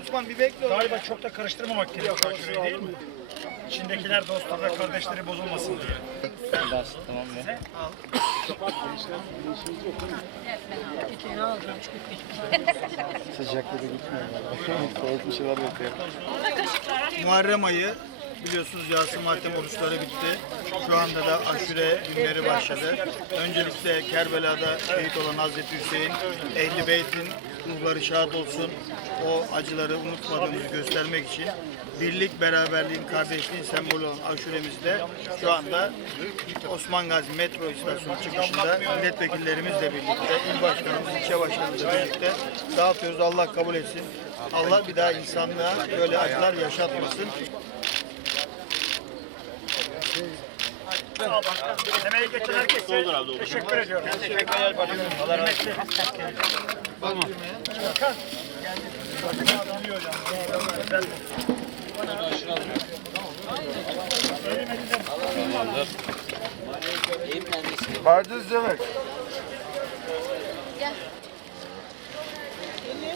Osman bir bekle. Galiba çok da karıştırmamak gerekiyor değil mi? İçindekiler dostları ve kardeşleri bozulmasın diye. Sıcakta da gitmiyor. Soğuk bir şeyler yapıyor. Muharrem ayı biliyorsunuz Yasin Matem oruçları bitti. Şu anda da aşure günleri başladı. Öncelikle Kerbela'da şehit olan Hazreti Hüseyin, Ehli Beyt'in ruhları şad olsun. O acıları unutmadığımızı göstermek için birlik, beraberliğin, kardeşliğin sembolü olan aşuremizde şu anda Osman Gazi metro istasyonu çıkışında milletvekillerimizle birlikte, il başkanımız, ilçe başkanımızla birlikte dağıtıyoruz. Allah kabul etsin. Allah bir daha insanlığa böyle acılar yaşatmasın. Sağ ol başkanım. Emeği geçen herkese teşekkür ediyorum. Teşekkürler başkanım. Allah razı olsun. Yani. Bardız demek.